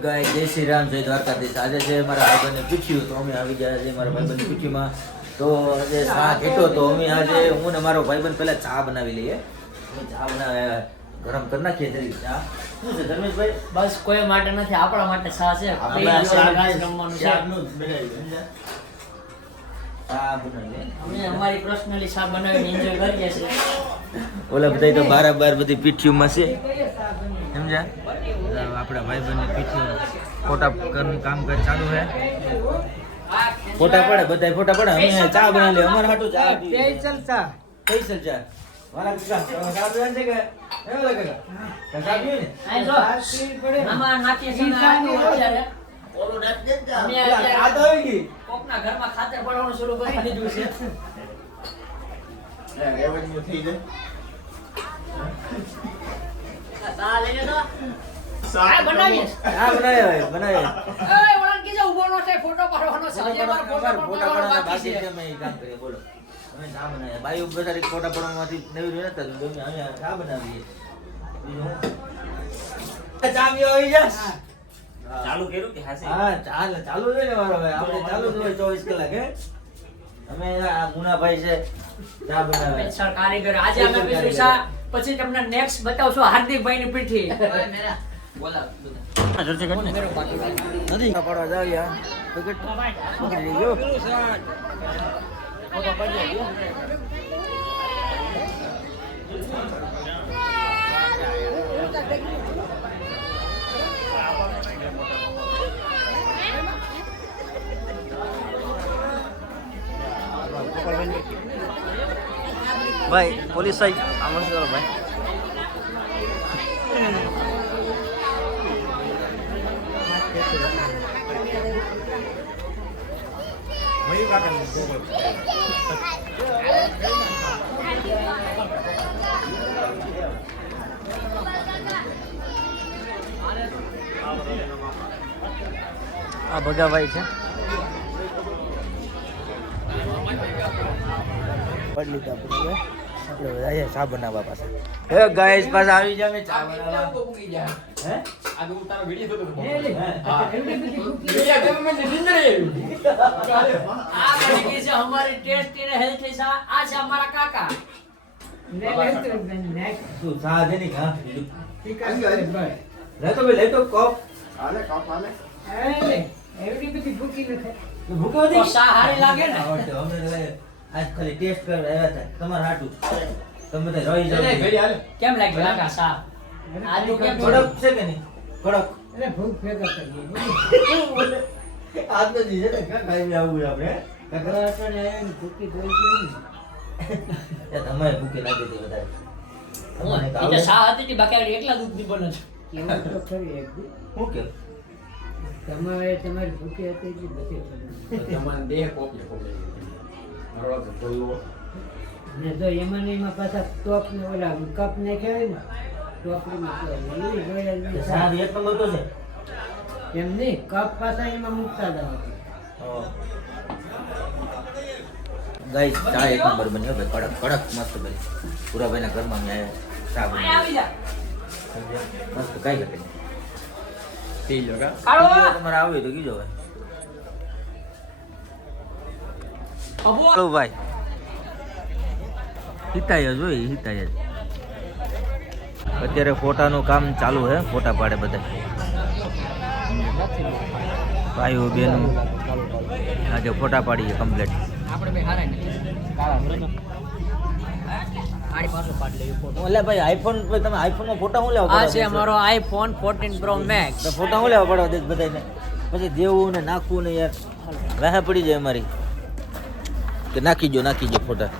ગાય જય શ્રી રામ જય દ્વારકાધીશ. આજે છે મારા ભાઈબંધને પૂછ્યું તો અમે આવી ગયા છે મારા ભાઈબંધની પૂછ્યુંમાં તો આજે ચા ઘેટો તો અમે આજે હું ને મારો ભાઈબંધ પહેલા ચા બનાવી લઈએ. ચા બનાવે ગરમ કરી નાખીએ જરી ચા. શું છે ધર્મેશભાઈ? બસ કોઈ માટે નથી આપણા માટે ચા છે. અમે અમારી પર્સનલી સા બનાવીને એન્જોય કરીએ છીએ. ઓલા બધા તો બાર બાર બધી પીઠીઓમાં છે. સમજ્યા? આપણા ભાઈબંધની પીઠીઓ ફોટા કરનું કામ કર ચાલુ છે. ફોટા પડે બધા ફોટા પડે. અમે ચા બનાવી લે અમારે હાટુ ચા ચાલતા પૈસા ચા. વાલા કાકા ચા. પીવાનું છે કે? હે વાલા કાકા ચા પીવે ને? આ જો. નાખીએ છીએ ને આટલું અત્યારે. ઓલો નાખ દે ને અમે આ તો આવી ગઈ. કોકના ઘરમાં ખાતર પડવાનું શરૂ કરી દીધું છે. સા લઈને તો આ બનાવીએ. ચા બનાવે ભાઈ એ ઓળખ કીધે ઊભો નો થાય ફોટો પાડવાનો છે. હજી અમારે ફોટો ફોટા પાડવાનો બાકી બાકી છે. છે કામ કરીએ બોલો. અમે ચા બનાવીએ. બાયું બધા ફોટા પડવામાંથી નવી રહ્યું નતા તો અમે ચા બનાવીએ. આવી જાસ ચાલુ કર્યું કે હાસે હા ચાલ ચાલુ છે ને મારો ભાઈ. આપણે ચાલુ જ હોય ચોવીસ કલાક હે? અમે આ ગુનાભાઈ છે ચા બનાવે. આજે અમે પછી તમને નેક્સ્ટ બતાવશું હાર્દિકભાઈ ની પીઠી નથી પડવા જાવ યાર વિકેટ પકડી લેજો ફોટો પાડી લેજો ભાઈ પોલીસ સાહેબ આમાં શું કરો ભાઈ આ ભગાભાઈ છે. પડ લીધા આપણે આપણે ચા બનાવવા પાસે. હે ગાઈસ પાસે આવી જા મે ચા બનાવવા. હે? આ બની છે અમારી ટેસ્ટી ને હેલ્થી સા આ છે અમારા કાકા. તું ચા દે ની હા લે. તો ભાઈ લે તો કપ. તું ભૂખ્યો તો ચા હારી લાગે ને? આવડે અમને તો ભાઈ આજ ખાલી ટેસ્ટ કરવા આવ્યા હતા. તમારા હાટું. તમે બધા રહી જાવ કેમ લાગે કાકા સા આલુ કેમ કડક છે કે નહીં? કડક આજ તો જીજે ને ક્યાં ખાઈને આવવું આપણે. કાકા એ તમારે ભૂખી લાગી હતી વધારે. તમારે તો એટલે સા હતી કે બાકી એકલા દૂધ બને છે. શું કે? તમારે તમારી ભૂખી હતી ને જો એમાં ને એમાં પાછા ટોપ ને ઓલા કપ ને કહેવાય ને ટોપલીમાં કહેવાય. એવી જોડે જ નહીં. સાદ એક નંબર તો છે. એમ નહીં કપ પાછા એમાં મૂકતા હતા ગાઈસ ચા એક નંબર બની હો ભાઈ કડક કડક મસ્ત બની. પૂરા ભાઈના ઘરમાં મેં ચા આવી જા. મસ્ત કઈ ઘટે નહીં. તમારે આવ્યું તો કીજો ભાઈ. ચાલો ભાઈ હિતાય જ હોય હિતાય જ. અત્યારે ફોટાનું કામ ચાલુ છે ફોટા પાડે બધા. ભાઈઓ બેન આજે ફોટા પાડીએ કમ્પ્લીટ આપણે બે હારા ને. આડી પાછો પાડ લઈએ ફોટો. એટલે ભાઈ આઈફોન તમે આઈફોનમાં ફોટા હું લેવા આ છે અમારો આઈફોન 14 પ્રો મેક્સ તો ફોટા હું લેવા પડવા દે બધાને પછી દેવું ને નાખવું ને યાર. રાહે પડી જાય અમારી. કે નાખી જો નાખી જો ફોટા.